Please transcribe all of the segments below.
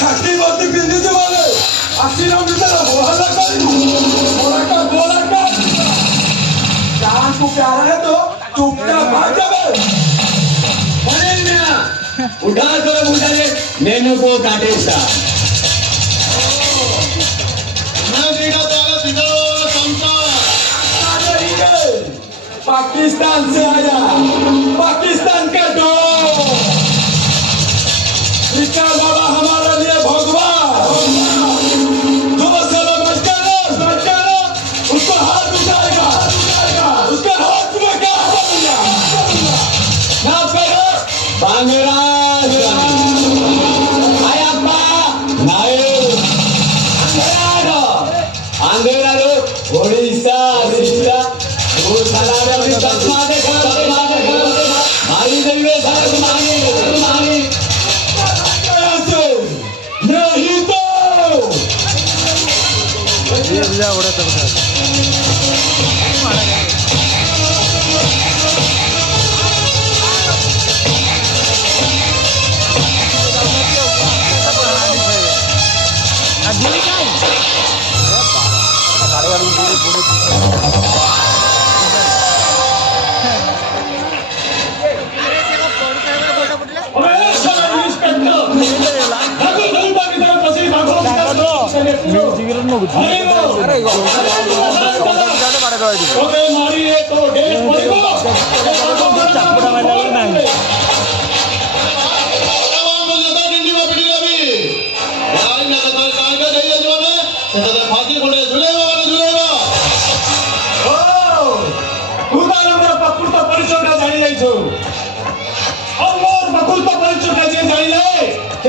खाकी वर्दी पिंधीचे वाले अशी रंग त्याला बोलायला बोला जहाँ को प्यारा है तो चुपचाप भाग जावे उठा करो उठाले मेनू को काटेसा पाकिस्तान से आया पाकिस्तान का दो विकास बाबा हमारे लिए भगवान उसको हाथ उठाएगा उसका हाथ में क्या ना करो बांगराज आयप्पा नायो आंध्रालो ओडिशा ओडिशा वो सलाम अपनी तस्मा देखा मारी देवे सारे मारी नहीं तो ये जा बड़ा तब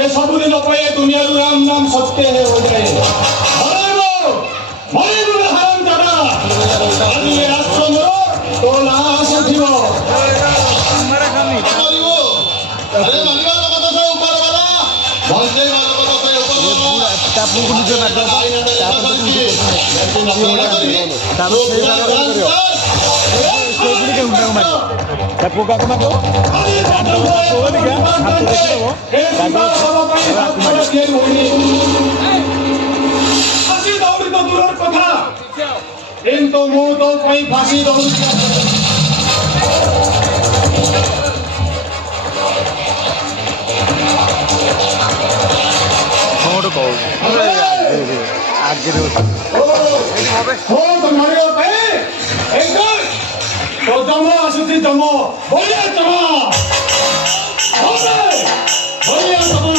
सबुदिन दुनिया राम नाम सत्य है हो जाए हराम जाना तो लाश उठियो तो मुंह तो कहीं फांसी दो आगे तो जमो आसुची जमो बोलिए जमो बोलिए जमो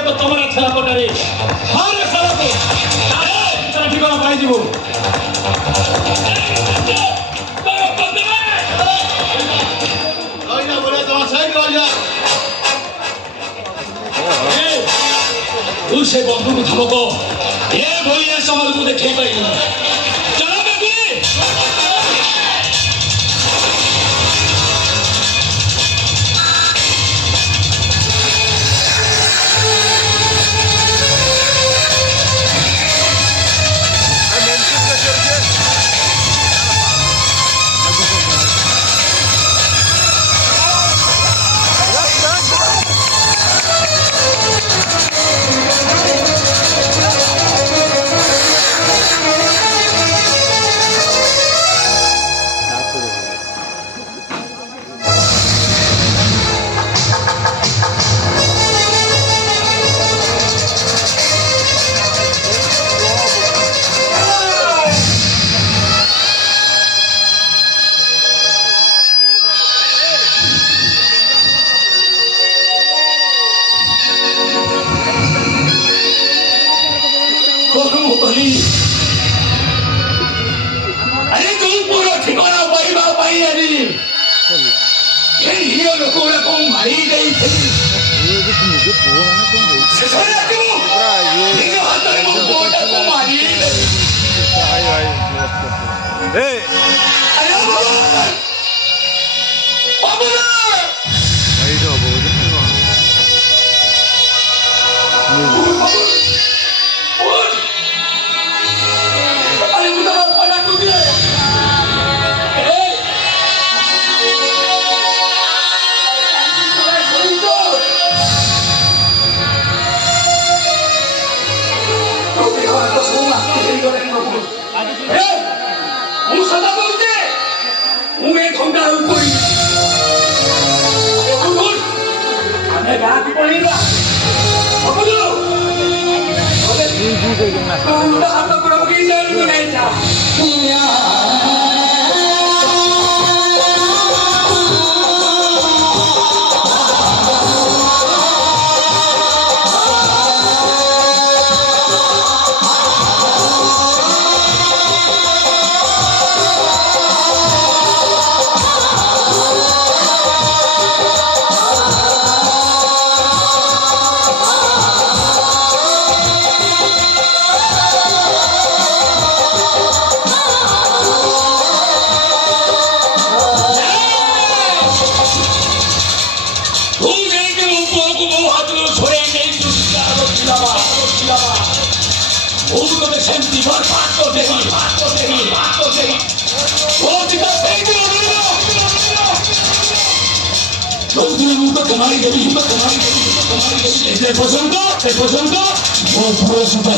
तो तुम्हारा छला पटारे हारे साला को अरे ठिकाना पाई जीवो ओइना बोले तो साइड हो जा तू से बंधु को धमको ये भैया समाज को देखे पाई चलो बेटी 세상에 아끼고 내가 한다는 건 뭐라고 말이 हाय हाय ए 아야분 어머나 भाई तो बहुत 아니 문다가 빨리 놔두지 에이 무사다 보이지? 몸에 건강한 꼴이 그건 내가 꼴이라 어머니 너무 한번 그러고 계시는 거네 자 모든 것을 샘띠고 바꿔대기 어디가 생기로 너희들은 누가 그만이 되니 이제 보선도 뭐 보여준다